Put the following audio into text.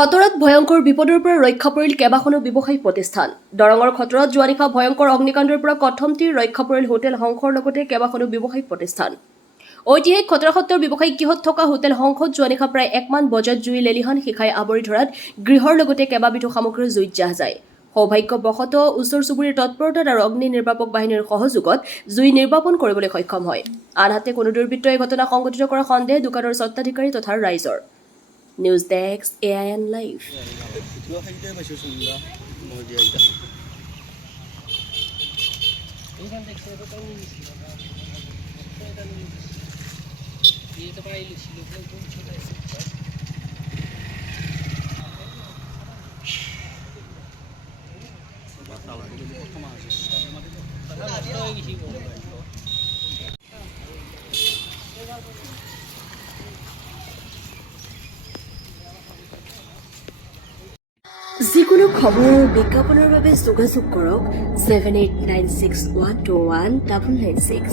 খতৰাত ভয়ংকৰ বিপদৰ পৰা ৰক্ষা পৰিল কেইবাখনো ব্যৱসায়িক প্ৰতিষ্ঠান। দৰঙৰ খতৰাত যোৱা নিশা ভয়ংকৰ অগ্নিকাণ্ডৰ পৰা কথমটিৰ ৰক্ষা পৰিল হোটেল হংসৰ লগতে কেইবাখনো ব্যৱসায়িক প্ৰতিষ্ঠান। ঐতিহাসিক খতৰা সত্ৰৰ ব্যৱসায়িক গৃহত থকা হোটেল হংসত যোৱা নিশা প্ৰায় 1 মান বজাত জুই লেলিহান শিখাই আৱৰি ধৰাত গৃহৰ লগতে কেইবাবিধো সামগ্ৰীৰ জুইত জাহ যায়। সৌভাগ্যবশতঃ ওচৰ চুবুৰীৰ তৎপৰতাত আৰু অগ্নি নিৰ্বাপক বাহিনীৰ সহযোগত জুই নিৰ্বাপন কৰিবলৈ সক্ষম হয়। আনহাতে কোনো দুৰ্বৃত্তই এই ঘটনা সংঘটিত কৰা সন্দেহ দোকানৰ স্বত্বাধিকাৰী তথা ৰাইজৰ। News desk AIN live. যিকোনো খবৰ আৰু বিজ্ঞাপনৰ বাবে যোগাযোগ কৰক 7896121996।